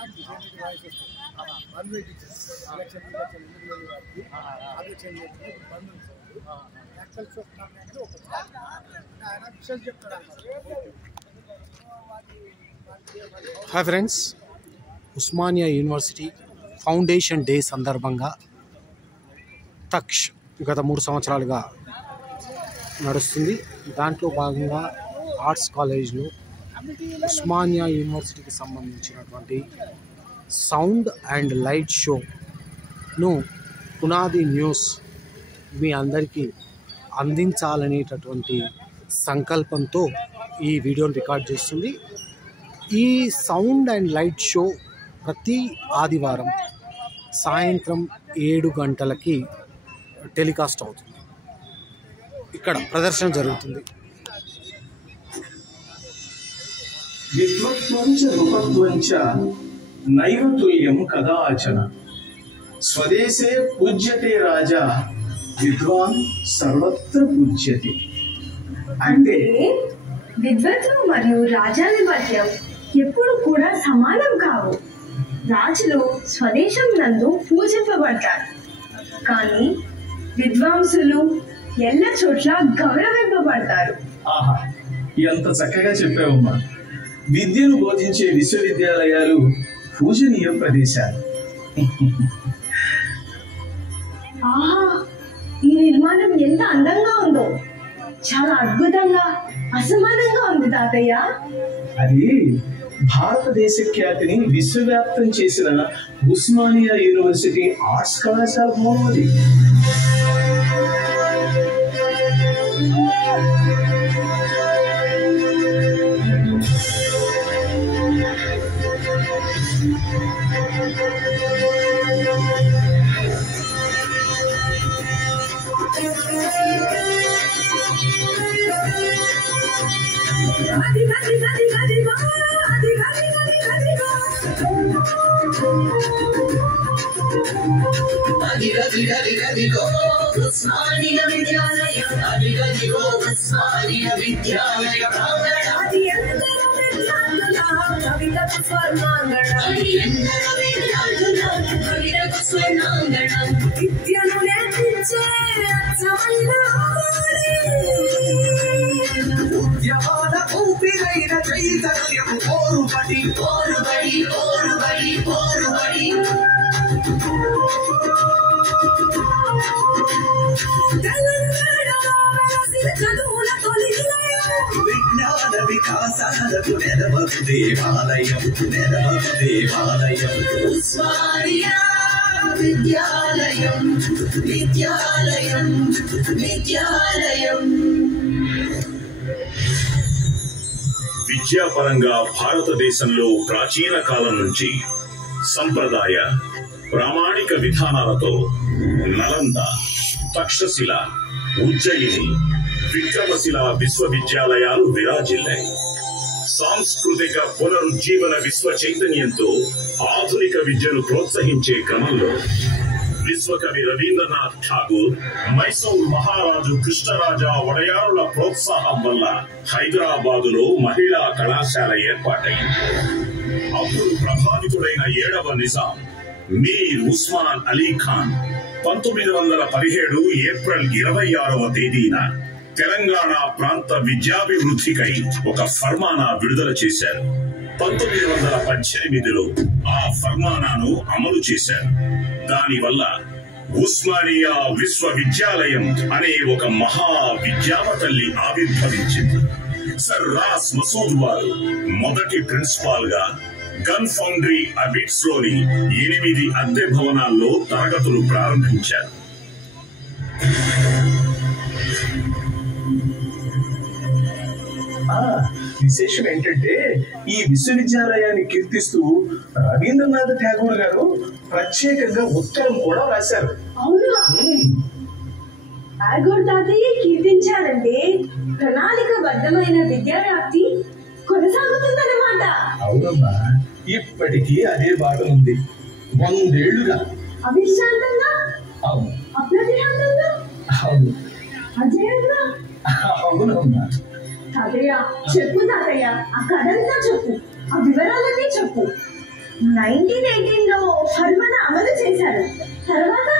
Hi friends, Osmania university foundation day సందర్భంగా తక్ష్ గత 3 సంవత్సరాలుగా నడుస్తుంది. దాంట్లో భాగంగా ఆర్ట్స్ కాలేజ్లో ఉస్మానియా యూనివర్సిటీకి సంబంధించినటువంటి సౌండ్ అండ్ లైట్ షోను పునాది న్యూస్ మీ అందరికీ అందించాలనేటటువంటి సంకల్పంతో ఈ వీడియోని రికార్డ్ చేస్తుంది. ఈ సౌండ్ అండ్ లైట్ షో ప్రతి ఆదివారం సాయంత్రం 7 గంటలకి టెలికాస్ట్ అవుతుంది. ఇక్కడ ప్రదర్శన జరుగుతుంది. విద్వత్వంచ రూపత్వంచ నైవతుల్యం కదాచన స్వదేశే పూజ్యతే రాజా విద్వాన్ సర్వత్ర పూజ్యతే. అంటే విద్వత్వం మరియు రాజాధిపత్యం ఎప్పుడు కూడా సమానం కావు. రాజులు స్వదేశం నందు పూజింపబడతారు, కానీ విద్వాంసులు ఎల్ల చోట్ల గౌరవింపబడతారు. ఆహా, ఎంత చక్కగా చెప్పావమ్మా. విద్యను బోధించే విశ్వవిద్యాలయాలు పూజనీయ ప్రదేశాలు. ఆహా, ఈ నిర్మాణం ఎంత అందంగా ఉందో! చాలా అద్భుతంగా, అసమానంగా ఉంది తాతయ్య. అది భారతదేశ ఖ్యాతిని విశ్వవ్యాప్తం చేసిన ఉస్మానియా యూనివర్సిటీ ఆర్ట్స్ కళాశాల భవనం అది. ఉస్మానియా విద్యాలయ అదిగదిగో ఉస్మానియ విద్యాలయ ప్రాంగణం కవితకు స్వర్ణాంగణం విద్యను నేర్పించే ఉద్యమాల ఊపిరైన చైతన్యం పోరుబడి పోరుబడి పోరుబడి పోరుబడి విజ్ఞాన వికాసాలకు నెలవకు దేవాలయం, నెలవకు దేవాలయం. ఉస్మానియా విద్యాలయం, విద్యాలయం, విద్యాలయం. విద్యాపరంగా భారతదేశంలో ప్రాచీన కాలం నుంచి సంప్రదాయ ప్రామాణిక విధానాలతో నలంద, తక్షశిల, ఉజ్జయిని, విక్రమశిల విశ్వవిద్యాలయాలు విరాజిల్లాయి. సాంస్కృతిక పునరుజ్జీవన విశ్వ చైతన్యంతో ఆధునిక విద్యను ప్రోత్సహించే క్రమంలో విశ్వకవి రవీంద్రనాథ్ ఠాగూర్, మైసూర్ మహారాజు కృష్ణరాజా వడయారుల ప్రోత్సాహం వల్ల హైదరాబాదులో మహిళా కళాశాల ఏర్పాటైంది. అప్పుడు ప్రభావితుడైన 7వ నిజాం మీర్ ఉస్మాన్ అలీ ఖాన్ 1917 ఏప్రిల్ 26వ తేదీన తెలంగాణ ప్రాంత విద్యాభివృద్ధికై ఒక ఫర్మానా విడుదల చేశారు. 1918లో ఆ ఫర్మానాను అమలు చేశారు. దానివల్ల ఉస్మానియా విశ్వవిద్యాలయం అనే ఒక మహా విద్యావతల్లి ఆవిర్భవించింది. సర్ రాస్ మసూద్ వారు మొదటి ప్రిన్సిపాల్ గా గన్ ఫౌండరీ అబిట్స్ లోని 8 అద్దె భవనాల్లో తరగతులు ప్రారంభించారు. విశేషం ఏంటంటే ఈ విశ్వవిద్యాలయాన్ని కీర్తిస్తూ రవీంద్రనాథ్ ఠాగూర్ గారు ప్రత్యేకంగా ఉత్తరం కూడా రాశారు. అవునా? ఠాగూర్ తాతయ్య కీర్తించారంటే ప్రణాళికబద్ధమైన విద్యావ్యాప్తి కొనసాగుతుందన్నమాట. అవునమ్మా, ఇప్పటికీ అదే భాగం ఉంది. 100 ఏళ్లుగా అవిశ్రాంతంగా, అవును, అప్రతిహతంగా, అవును, అజయంగా. అవునమ్మా. తాతయ్య చెప్పు, తాతయ్య ఆ కథంతా చెప్పు, ఆ వివరాలన్నీ చెప్పు. 1918లో ఫర్మానా అమలు చేశారు. తర్వాత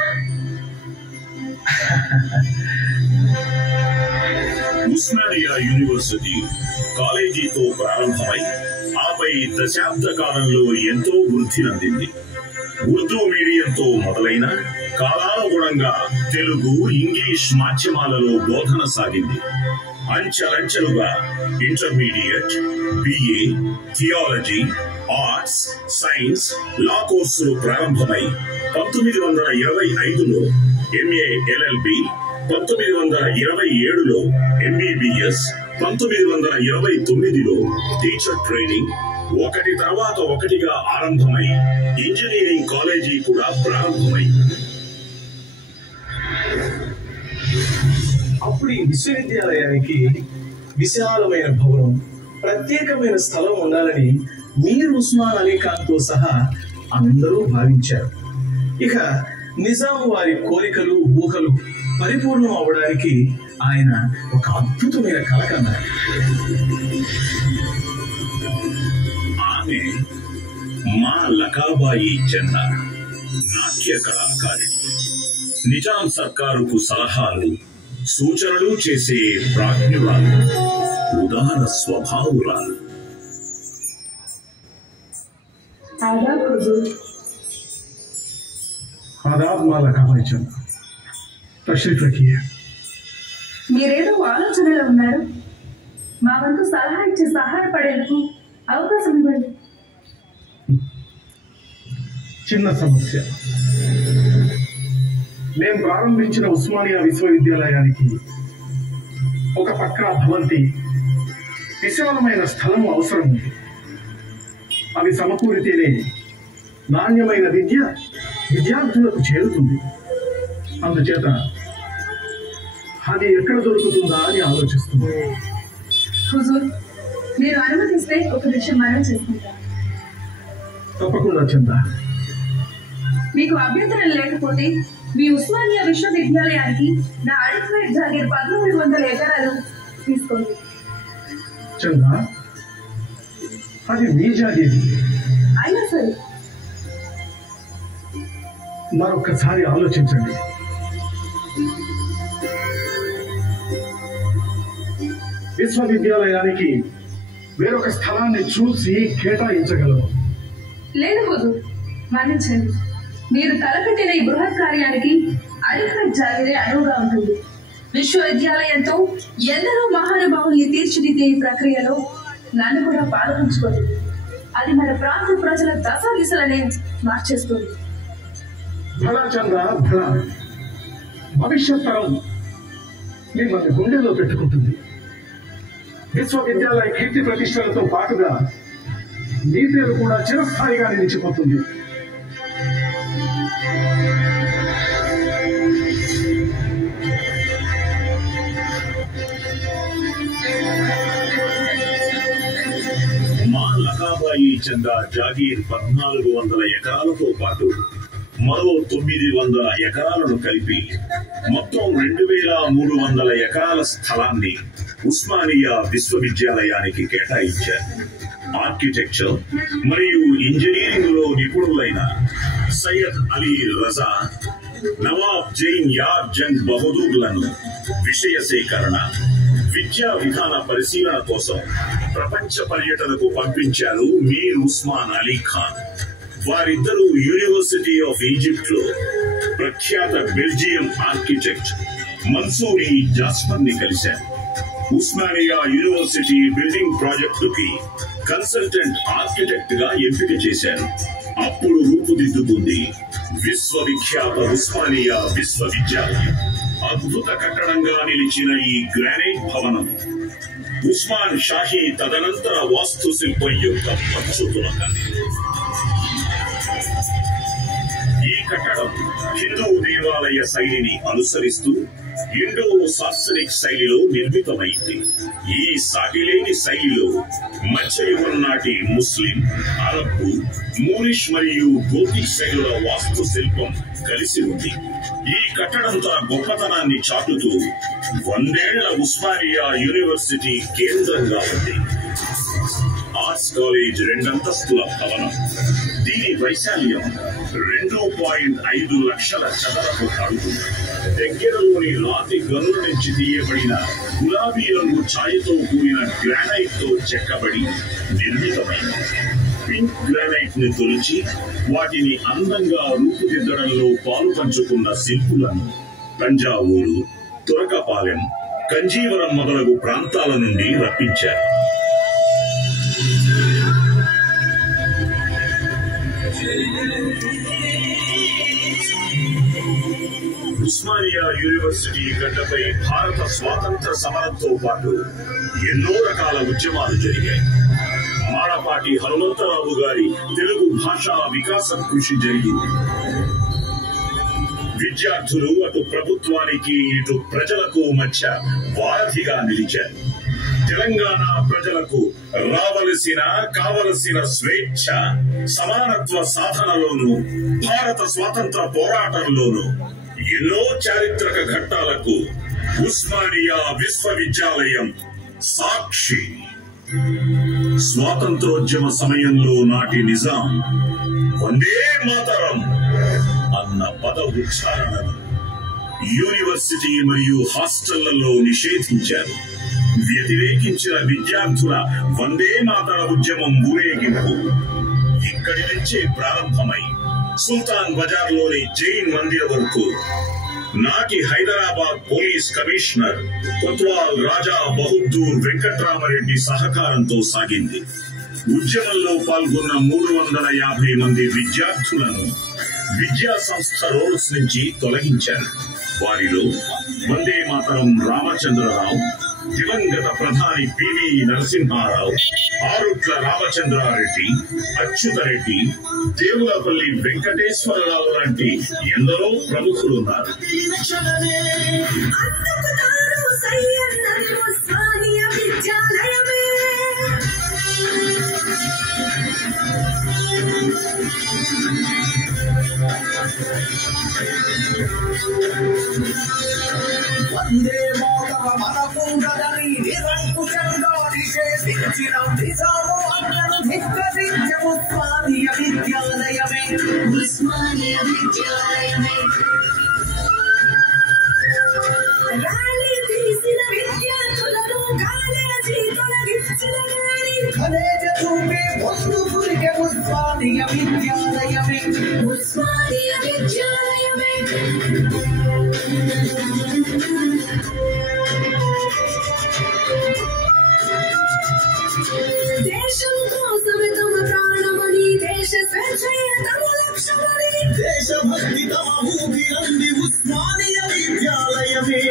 ఉస్మానియా యూనివర్సిటీ కాలేజీతో ప్రారంభమై ఆపై దశాబ్ద కాలంలో ఎంతో వృద్ధి నందింది. ఉర్దూ మీడియంతో మొదలైన కాలానుగుణంగా తెలుగు, ఇంగ్లీష్ మాధ్యమాలలో బోధన సాగింది. అంచెలంచెలుగా intermediate, BA, theology, arts, science, law కోర్సులు ప్రారంభమై 1925లో ఎంఏ ఎల్ఎల్బి, 1927లో ఎంబీబీఎస్, 1929లో టీచర్ ట్రైనింగ్ ఒకటి తర్వాత ఒకటిగా ఆరంభమై ఇంజనీరింగ్ కాలేజీ కూడా ప్రారంభమైంది. అప్పుడు ఈ విశ్వవిద్యాలయానికి విశాలమైన భవనం, ప్రత్యేకమైన స్థలం ఉండాలని మీర్ ఉస్మాన్ అలీ ఖాన్ తో సహా అందరూ భావించారు. ఇక నిజాం వారి కోరికలు, ఊహలు పరిపూర్ణం అవడానికి ఆయన ఒక అద్భుతమైన కల కన్నారు. ఆమె మా లకాబాయి జన్నా, నాట్య కళాకారిణి. నిజాం సర్కారుకు సలహాలు, సూచనలు చేసే ప్రాజ్ఞురాలు, ఉదార స్వభావురాలు. ఆదాబ్ హుజూర్. ఆదాబ్ మా లకాబాయి జన్నా, తష్రీఫ్ రఖియే. మీరేదో ఆలోచనలో ఉన్నారు. మా వంతు సలహా ఇచ్చి సహాయపడేందుకు అవకాశం ఇవ్వండి. చిన్న సమస్య. మేము ప్రారంభించిన ఉస్మానియా విశ్వవిద్యాలయానికి ఒక పక్క భవంతి, విశాలమైన స్థలం అవసరం ఉంది. అవి సమకూరితేనే నాణ్యమైన విద్య విద్యార్థులకు చేరుతుంది. అందుచేత అది ఎక్కడ దొరుకుతుందా అని ఆలోచిస్తుంది. హుజూర్, మీరు అనుమతిస్తే ఒక విషయం మనం చేసుకుంటాం. తప్పకుండా చందా. మీకు అభ్యంతరం లేకపోతే మీ ఉస్మానియా విశ్వవిద్యాలయానికి నా అడిక్వేట్ జాగీర్ 1300 ఎకరాలు తీసుకోండి. చందా, అది మీ జాగీరు. అయినా సరే మరొక్కసారి ఆలోచించండి. విశ్వవిద్యాలయానికి వేరొక స్థలాన్ని చూసి కేటాయించగలరు. లేదు హుజూర్, మన్నించండి. మీరు తలపెట్టిన ఈ బృహత్ కార్యానికి అడిక్వేట్ జాగీరే అనువుగా ఉంటుంది. విశ్వవిద్యాలయంతో ఎందరో మహానుభావుల్ని తీర్చిదిద్దే ఈ ప్రక్రియలో నన్ను కూడా పాల్గొంచుకోండి. అది మన ప్రాంత ప్రజల దశాదిశలనే మార్చేస్తుంది. భళా చంద్ర, భళా. భవిష్యత్ తరం మిమ్మల్ని గుండెలో పెట్టుకుంటుంది. విశ్వవిద్యాలయ కీర్తి ప్రతిష్టలతో పాటుగా మీ పేరు కూడా చిరస్థాయిగా నిలిచిపోతుంది. మా లకాబాయి చందా జాగీర్ 1400 ఎకరాలతో పాటు మరో 900 ఎకరాలను కలిపి మొత్తం 2300 ఎకరాల స్థలాన్ని ఉస్మానియా విశ్వవిద్యాలయానికి కేటాయించారు. ఆర్కిటెక్చర్ మరియు ఇంజనీరింగ్ లో నిపుణులైన సయ్యద్ అలీ రజా, నవాబ్ జైన్ యార్ జంగ్ బహదూర్లను విషయ సేకరణ, విద్యా విధాన పరిశీలన కోసం ప్రపంచ పర్యటనకు పంపించారు మీర్ ఉస్మాన్ అలీ ఖాన్. వారిద్దరూ యూనివర్సిటీ ఆఫ్ ఈజిప్ట్ లో ప్రఖ్యాత బెల్జియం ఆర్కిటెక్ట్ మన్సూరి జాస్పర్ ని కలిశారు. ఉస్మానియా యూనివర్సిటీ బిల్డింగ్ ప్రాజెక్టుకి కన్సల్టెంట్ ఆర్కిటెక్ట్ గా ఎంపిక చేశారు. అప్పుడు రూపుదిద్దుకుంది విశ్వవిఖ్యాత ఉస్మానియా విశ్వవిద్యాలయం. అద్భుత కట్టడంగా నిలిచిన ఈ గ్రానైట్ భవనం ఉస్మాన్ షాహీ తదనంతర వాస్తుశిల్పం యొక్క పచ్చుతునక. ఈ కట్టడం హిందూ దేవాలయ శైలిని అనుసరిస్తూ ఇండో సార్సనిక్ శైలిలో నిర్మితమైంది. ఈ సాటిలేని శైలిలో మధ్యయుగం నాటి ముస్లిం, అరబ్బు, మూరిష్ మరియు గోతిక్ శైలుల వాస్తు శిల్పం కలిసి ఉంది. ఈ కట్టడం తన గొప్పతనాన్ని చాటుతూ 100 ఏళ్ల ఉస్మానియా యూనివర్సిటీ కేంద్రంగా ఉంది. ఆర్ట్స్ కాలేజ్ 2 అంతస్తుల భవనం. దీని వైశాల్యం 2.5 లక్షల చదరపు అడుగు. దగ్గరలోని రాతి గనుల నుంచి తీయబడిన గులాబీ రంగు ఛాయతో కూడిన గ్రానైట్ తో చెక్కబడి నిర్మితమైంది. పింక్ గ్రానైట్ ని తొలిచి వాటిని అందంగా రూపుదిద్దడంలో పాలు పంచుకున్న శిల్పులను తంజావూరు, తురకపాలెం, కంజీవరం మొదలగు ప్రాంతాల నుండి రప్పించారు. ఉస్మానియా యూనివర్సిటీ గడ్డపై భారత స్వాతంత్ర సమరంతో పాటు ఎన్నో రకాల ఉద్యమాలు జరిగాయి. మాడపాటి హనుమంతరావు గారి తెలుగు భాషా వికాసం కృషి జరిగింది. విద్యార్థులు అటు ప్రభుత్వానికి ఇటు ప్రజలకు మధ్య వారధిగా నిలిచారు. తెలంగాణ ప్రజలకు కావలసిన స్వేచ్ఛ, సమానత్వ సాధనలోను, భారత స్వాతంత్ర పోరాటంలోను ఎన్నో చారిత్రక ఘట్టాలకు ఉస్మానియా విశ్వవిద్యాలయం సాక్షి. స్వాతంత్రోద్యమ సమయంలో నాటి నిజాం వందే మాతరం అన్న పద ఉచ్చారణను యూనివర్సిటీ మరియు హాస్టళ్లలో నిషేధించారు. వ్యతిరేకించిన విద్యార్థుల వందే మాతర ఉద్యమం ఊరేగింపు ఇక్కడి నుంచే ప్రారంభమై సుల్తాన్ బజార్లోని జైన్ మందిర్ వరకు నాటి హైదరాబాద్ పోలీస్ కమిషనర్ కొత్వాల్ రాజా బహదూర్ వెంకట్రామరెడ్డి సహకారంతో సాగింది. ఉద్యమంలో పాల్గొన్న 350 మంది విద్యార్థులను విద్యా సంస్థ రోల్స్ నుంచి తొలగించారు. వారిలో వందే మాతరం రామచంద్రరావు, దివంగత ప్రధాని పివి నరసింహారావు, ఆరుట్ల రామచంద్రారెడ్డి, అచ్యుతరెడ్డి, దేవులపల్లి వెంకటేశ్వరరావు లాంటి ఎందరో ప్రముఖులున్నారు. వందే మాతర మనకుండదని నిరంకుశంగా నిషేధించిన నిజాము అన్నను ధిక్కరించే ఉస్మానియా విద్యాలయమే. ఉస్మానియా విద్యాలయమే ర్యాలీ తీసిన విద్యార్థులను కాలేజీ తొలగించిన గాని కాలేజీ చూపే ముందు పురిగే ఉస్మానియా విద్యాలయమే. ఉస్మానియా విద్యాలయమే దేశం కోసమే తమ ప్రాణమని, దేశ స్వేచ్ఛయే తమ లక్ష్యమని, దేశభక్తి తమ ఊపిరంది ఉస్మానియా విద్యాలయమే.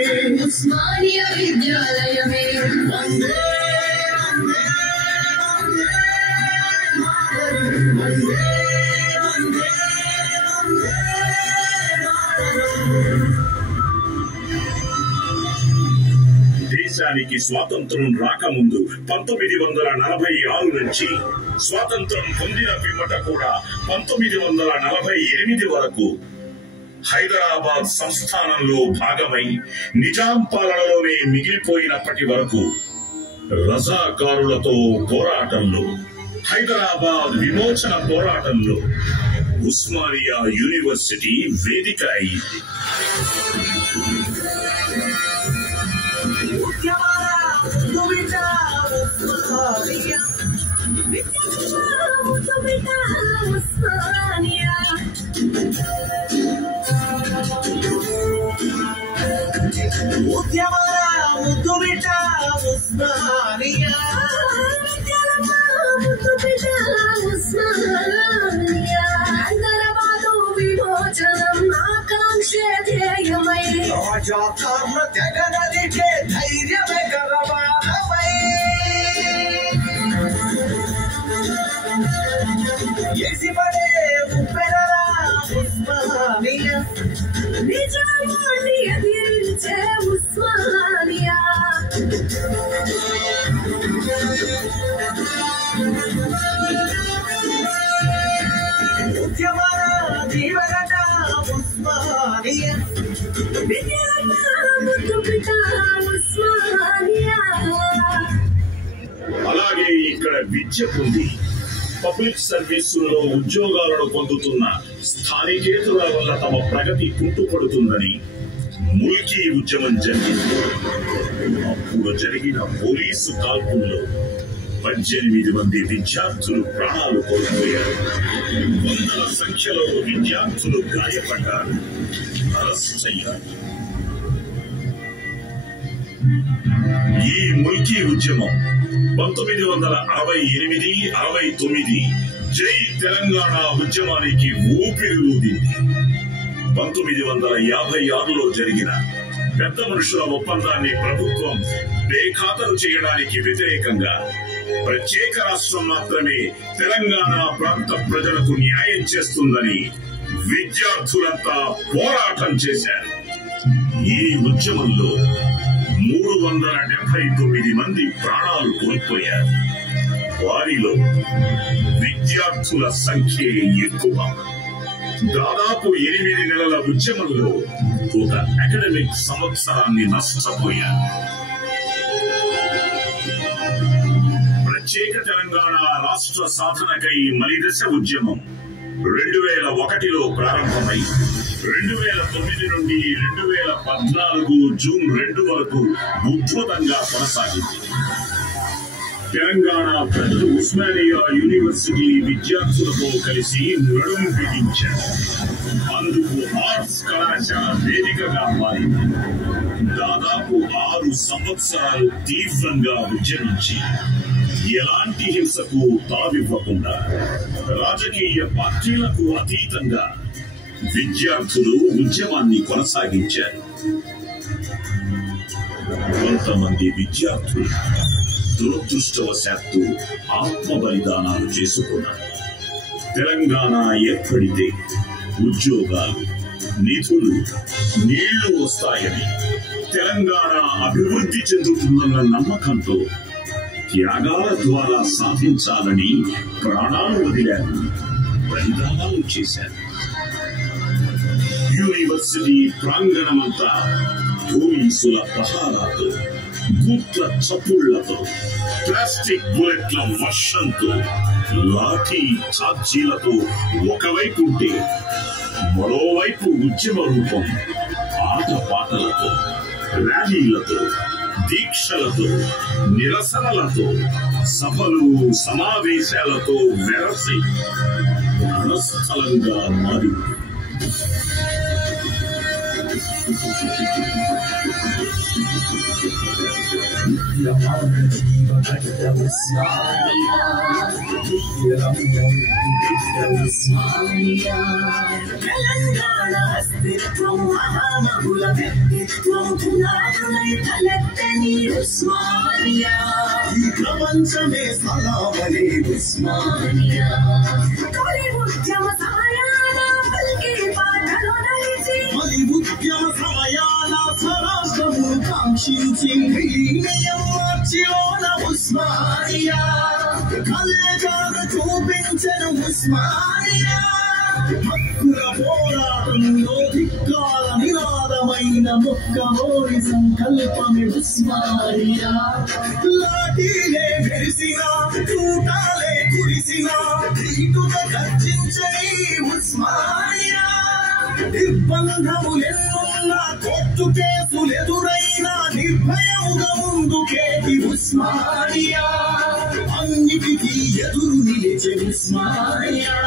ఉస్మానియా విద్యాలయమే వందే వందే వందే మాతరం, వందే వందే వందే మాతరం. దేశానికి స్వాతంత్రం రాకముందు 1946 నుంచి స్వాతంత్రం పొందిన పిమ్మట కూడా 1948 వరకు హైదరాబాద్ సంస్థానంలో భాగమై నిజాం పాలనలోనే మిగిలిపోయినప్పటి వరకు రజాకారులతో పోరాటంలో, హైదరాబాద్ విమోచన పోరాటంలో ఉస్మానియా యూనివర్సిటీ వేదిక అయింది. హైదరాబాదు విమోచనం ఆకాంక్షే ధ్యేయమై, రాజాకారుల తెగనదికే ధైర్యమే గర్వమై, ఎసిపడే ఉప్పెనరా ఉస్మానియా, నిజామాన్ని ఎదిరించే ఉస్మానియా. ఉద్యమాల జీవగట ఉస్మానియా, విద్యాల ముద్దుబిడ్డ ఉస్మానియా. అలాగే ఇక్కడ విద్య పొంది పబ్లిక్ సర్వీసుల్లో ఉద్యోగాలను పొందుతున్న స్థానికేతరుల వల్ల తమ ప్రగతి కుంటుపడుతుందని ముల్కీ ఉద్యమం జరిగింది. అప్పుడు జరిగిన పోలీసు కాల్పుల్లో 18 మంది విద్యార్థులు ప్రాణాలు కోల్పోయారు. వందల సంఖ్యలో విద్యార్థులు గాయపడ్డారు, అరెస్ట్ అయ్యారు. ఈ ముల్కీ ఉద్యమం 1968-69 జై తెలంగాణ ఉద్యమానికి ఊపిరిలూదింది. 1956లో జరిగిన పెద్ద మనుషుల ఒప్పందాన్ని ప్రభుత్వం బేఖాతరు చేయడానికి వ్యతిరేకంగా ప్రత్యేక రాష్ట్రం మాత్రమే తెలంగాణ ప్రాంత ప్రజలకు న్యాయం చేస్తుందని విద్యార్థులంతా పోరాటం చేశారు. ఈ ఉద్యమంలో 379 మంది ప్రాణాలు కోల్పోయారు. వారిలో విద్యార్థుల సంఖ్య ఎక్కువ. దాదాపు 8 నెలల ఉద్యమంలో ఒక అకాడమిక్ సంవత్సరాన్ని నష్టపోయారు. ప్రత్యేక తెలంగాణ రాష్ట్ర సాధనకై మలిదశ ఉద్యమం 2001లో ప్రారంభమై 2009 నుండి 2014 జూన్ 2 వరకు ఉద్ధృతంగా కొనసాగింది. తెలంగాణ ప్రజలు ఉస్మానియా యూనివర్సిటీ విద్యార్థులతో కలిసి నడుం బిగించారు. అందుకు ఆర్ట్స్ కళాశాల వేదికగా మారింది. దాదాపు 6 సంవత్సరాలు తీవ్రంగా ఉద్యమించి ఎలాంటి హింసకు తావివ్వకుండా రాజకీయ పార్టీలకు అతీతంగా విద్యార్థులు ఉద్యమాన్ని కొనసాగించారు. కొంతమంది విద్యార్థులు దురదృష్టవశాత్తు ఆత్మ బలిదానాలు చేసుకున్నారు. తెలంగాణ ఏర్పడితే ఉద్యోగాలు, నిధులు, నీళ్లు వస్తాయని, తెలంగాణ అభివృద్ధి చెందుతుందన్న నమ్మకంతో త్యాగాల ద్వారా సాధించాలని ప్రాణాలు వదిలారు, బలిదానాలు చేశారు. యూనివర్సిటీ ప్రాంగణమంతా పోలీసుల పహారాతో, గుట్ల చప్పుళ్లతో, ప్లాస్టిక్ బుల్లెట్ల వర్షంతో, లాఠీ ఛార్జీలతో ఒకవైపు ఉంటే మరోవైపు ఉద్యమ రూపం ఆటపాటలతో, ర్యాలీలతో, దీక్షలతో, నిరసనలతో, సభలు, సమావేశాలతో వెరసి రణస్థలంగా మారింది. తెలంగాణ అస్తిత్వం మహామహుల వ్యక్తిత్వం పునాదులై తలెత్తని ఉస్మానియా. ఈ ప్రపంచమే సలామలే ఉస్మానియా. తొలి ఉద్యమ సమయాల పలికే పాటలు నడిచి, తొలి ఉద్యమ సమయాల స్వరాష్ట్రము కాంక్షించి విలీనం మార్చిలోన ఉస్మానియా. కలేజాను చూపించను ఉస్మానియా. హక్కుల పోరాటంలో ధిక్కార నినాదమైన మొక్కమోరి సంకల్పమే ఉస్మానియా. లాఠీలే మెరిసినా, చూటాలే కురిసినా, తీటుత గర్జించని ఉస్మానియా. నిర్బంధములెన్నున్నా, కోర్టు కేసులెదురైనా నిర్భయముగా ముందుకేటి ఉస్మానియా. అన్నిటికీ ఎదురు నిలిచే ఉస్మానియా.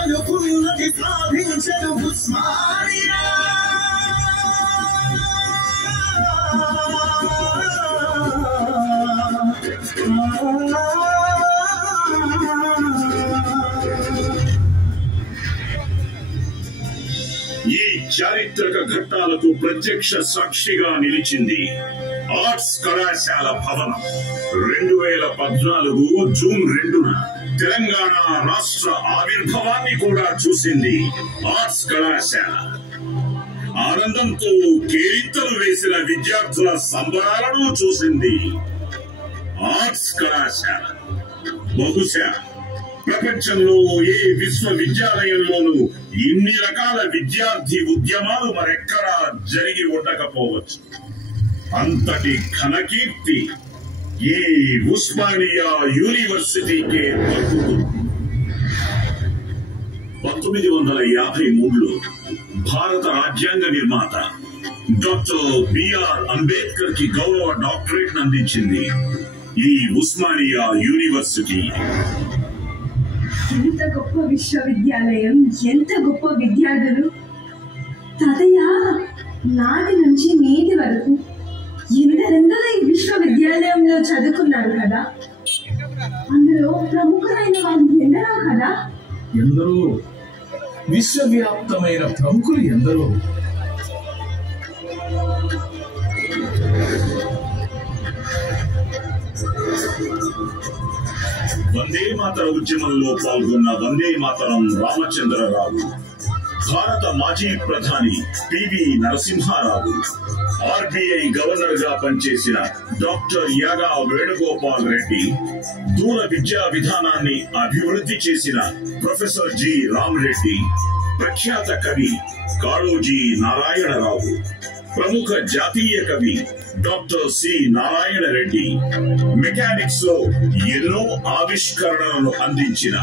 అనుకున్నది సాధించను ఉస్మానియా. ఈ చారిత్రక ఘట్టాలకు ప్రత్యక్ష సాక్షిగా నిలిచింది ఆర్ట్స్ కళాశాల భవనం. 2014 జూన్ 2న తెలంగాణ రాష్ట్ర ఆవిర్భావాన్ని కూడా చూసింది ఆర్ట్స్ కళాశాల. ఆనందంతో కేరింతలు వేసిన విద్యార్థుల సంబరాలను చూసింది ఆర్ట్స్ కళాశాల. బహుశా ప్రపంచంలో ఏ విశ్వవిద్యాలయంలోనూ ఇన్ని రకాల విద్యార్థి ఉద్యమాలు మరెక్కడా జరిగి ఉండకపోవచ్చు. అంతటి ఘనకీర్తి ఏ ఉస్మానియా యూనివర్సిటీకే దక్కుతుంది. 1953లో భారత రాజ్యాంగ నిర్మాత డాక్టర్ బిఆర్ అంబేద్కర్ కి గౌరవ డాక్టరేట్ అందించింది ఈ ఉస్మానియా యూనివర్సిటీ. ఎంత గొప్ప విశ్వవిద్యాలయం, ఎంత గొప్ప విద్యార్థులు. తాతయ్య, నాటి నుంచి నేటి వరకు ఎందరెందరో ఈ విశ్వవిద్యాలయంలో చదువుకున్నారు కదా. అందులో ప్రముఖులైన వాళ్ళు ఎందరో కదా. ఎందరో విశ్వవ్యాప్తమైన ప్రముఖులు ఎందరో. వందే మాతర ఉద్యమంలో పాల్గొన్న వందే మాతరం రామచంద్రరావు, భారత మాజీ ప్రధాని పివి నరసింహారావు, ఆర్బీఐ గవర్నర్ గా పనిచేసిన డాక్టర్ యాగా వేణుగోపాల్ రెడ్డి, దూర విద్యా విధానాన్ని అభివృద్ధి చేసిన ప్రొఫెసర్ జి రామరెడ్డి, ప్రఖ్యాత కవి కాళోజీ నారాయణరావు, ప్రముఖ జాతీయ కవి doctor C Narayana Reddy, mechanics లో ఎన్నో ఆవిష్కరణలను అందించిన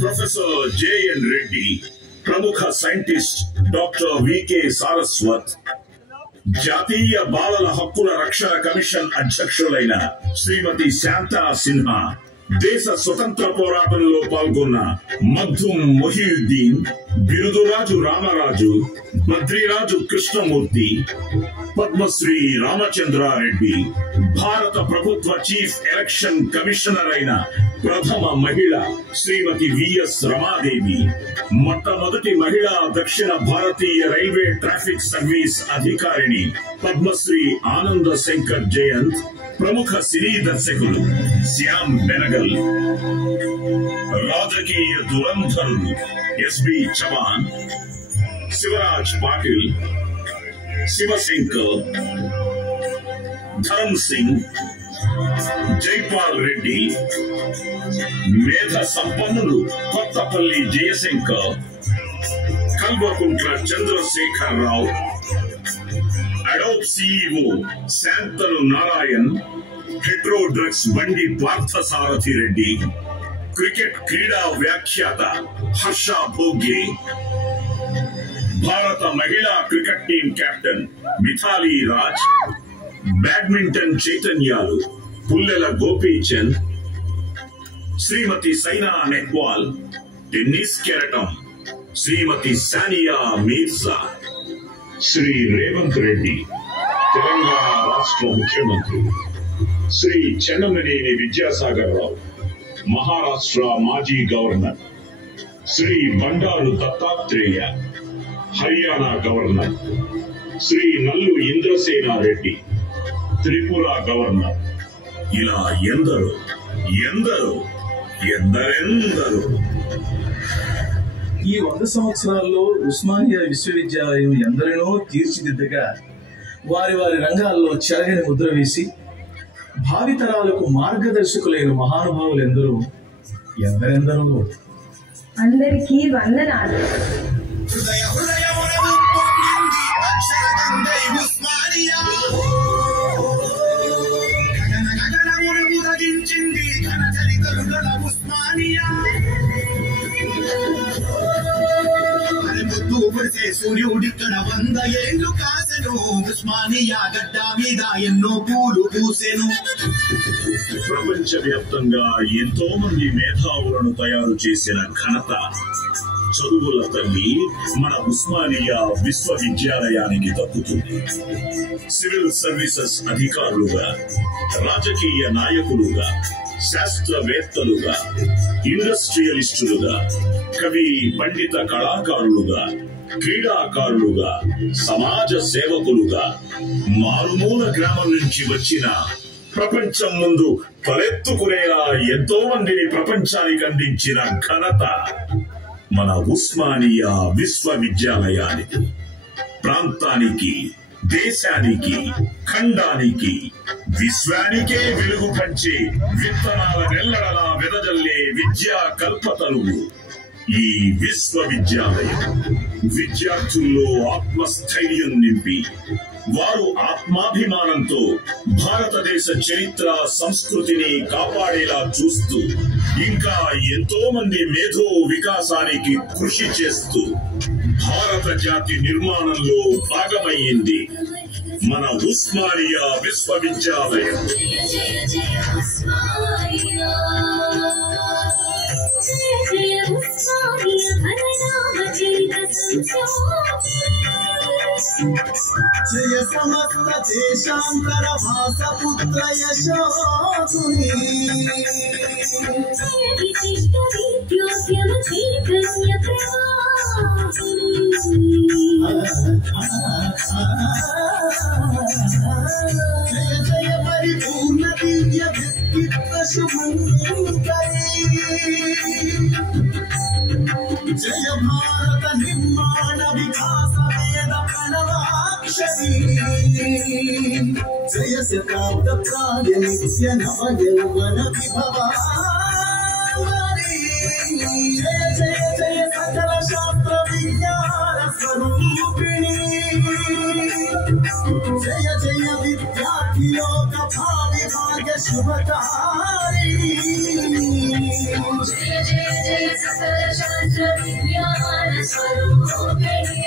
ప్రొఫెసర్ జేఎన్ రెడ్డి, ప్రముఖ సైంటిస్ట్ డాక్టర్ వికే సారస్వత్, జాతీయ బాలల హక్కుల రక్షణ కమిషన్ అధ్యక్షులైన శ్రీమతి శాంతా సిన్హా, దేశ స్వతంత్ర పోరాటంలో పాల్గొన్న మగ్దుం మొహియుద్దీన్, బిరుదురాజు రామరాజు, మంత్రిరాజు కృష్ణమూర్తి, పద్మశ్రీ రామచంద్రారెడ్డి, భారత ప్రభుత్వ చీఫ్ ఎలక్షన్ కమిషనర్ అయిన ప్రథమ మహిళ శ్రీమతి విఎస్ రమాదేవి, మొట్టమొదటి మహిళా దక్షిణ భారతీయ రైల్వే ట్రాఫిక్ సర్వీస్ అధికారిణి పద్మశ్రీ ఆనంద శంకర్ జయంత్, ప్రముఖ సినీ దర్శకులు శ్యామ్ బెనగల్, రాజకీయ దురంధరులు ఎస్బి చవాన్, శివరాజ్ పాటిల్, శివశంకర్, ధరమ్ సింగ్, జైపాల్ రెడ్డి, మేధ సంపన్నులు Kothapalli Jayashankar, Kalvakuntla Chandrashekar Rao, Adobe CEO Shantanu Narayen, Hetero drugs Bandi Parthasarathy Reddy, cricket క్రీడా వ్యాఖ్యాత హర్ష భోగ్లే, భారత మహిళా cricket team captain Mithali Raj, badminton చైతన్యాలు పుల్లెల గోపీచంద్, శ్రీమతి సైనా నెహ్వాల్, టెన్నిస్ కెరటం శ్రీమతి సానియా మీర్జా, శ్రీ రేవంత్ రెడ్డి తెలంగాణ రాష్ట్ర ముఖ్యమంత్రి, శ్రీ చెన్నమనేని విద్యాసాగర్ రావు మహారాష్ట్ర మాజీ గవర్నర్, శ్రీ బండారు దత్తాత్రేయ హర్యానా గవర్నర్, శ్రీ నల్లు ఇంద్రసేనారెడ్డి త్రిపుర గవర్నర్, ఇలా ఎందరో ఎందరో ఎందరెందరో. ఈ 100 సంవత్సరాల్లో ఉస్మానియా విశ్వవిద్యాలయం ఎందరినో తీర్చిదిద్దగా వారి వారి రంగాల్లో చెరగని ముద్ర వేసి భావితరాలకు మార్గదర్శకులైన మహానుభావులు ఎందరో ఎందరెందరో. అందరికీ వందనాలు. హృదయ హృదయమునకు పొంగింది అక్షరగంగై ఉస్మానియా. గగన గగనమునకు దగించింది ఘన చరితరుల ఉస్మానియా. అరెముద్దు పొడిసే సూర్యుడిక్కడ 100 ఏళ్ళు కాసెను. ఉస్మానియా గడ్డ మీద ఎన్నో పూలు పూసెను. ప్రపంచ వ్యాప్తంగా ఎంతో మంది మేధావులను తయారు చేసిన ఘనత చదువుల తల్లి మన ఉస్మానియా విశ్వవిద్యాలయానికి దక్కుతుంది. సివిల్ సర్వీసెస్ అధికారులుగా, రాజకీయ నాయకులుగా, శాస్త్రవేత్తలుగా, ఇండస్ట్రియలిస్టులుగా, కవి పండిత కళాకారులుగా, క్రీడాకారులుగా, సమాజ సేవకులుగా, మారుమూల గ్రామం నుంచి వచ్చిన ప్రపంచం ముందు తలెత్తుకునేలా ఎంతో మందిని ప్రపంచానికి అందించిన ఘనత మన ఉస్మానియా విశ్వవిద్యాలయానికి. ప్రాంతానికి, దేశానికి, ఖండానికి, విశ్వానికే వెలుగు పంచే విత్తనాల నెల్లడలా వెదజల్లే విద్యా కల్పతరువు ఈ విశ్వవిద్యాలయం. విద్యార్థుల్లో ఆత్మస్థైర్యం నింపి వారు ఆత్మాభిమానంతో భారతదేశ చరిత్ర సంస్కృతిని కాపాడేలా చూస్తూ ఇంకా ఎంతో మంది మేధో వికాసానికి కృషి చేస్తూ భారత జాతి నిర్మాణంలో భాగమయ్యింది మన ఉస్మానియా విశ్వవిద్యాలయం. జయ సమస్త దేశాంతర భాసపుత్ర యశోధుని జయ విశిష్ట విద్యోద్యమ చైతన్య ప్రవాహిని జయ జయ పరిపూర్ణ దివ్య వ్యక్తిత్వ శుభంకరీ జయ భారత నిర్మాణ వికాస వేద ప్రణవాక్షరీ జయ శతాబ్ద ప్రాయ నిత్య నవ యౌవన విభవారి జయ జయ జయ సకల శాస్త్ర విజ్ఞాన స్వరూపిణి జయ జయ విద్యార్థి లోక భావి భాగ్య శుభకారి జయ జయ జయ సకల శాస్త్ర విజ్ఞాన స్వరూపిణి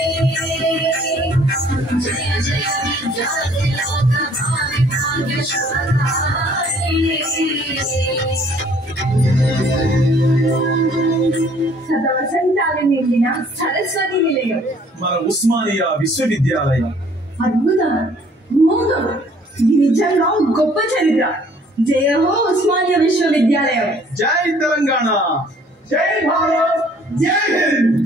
జయ జయ విద్యార్థి లోక భావి భాగ్య శుభకారి. శతవసంతాలు నిండిన సరస్వతి నిలయం మన ఉస్మానియా విశ్వవిద్యాలయం. అద్భుతం, మోదం, ఇది నిజంగా గొప్ప చరిత్ర. జయ హో ఉస్మానియా విశ్వవిద్యాలయం. జై తెలంగాణ, జై భారత్, జై హింద్.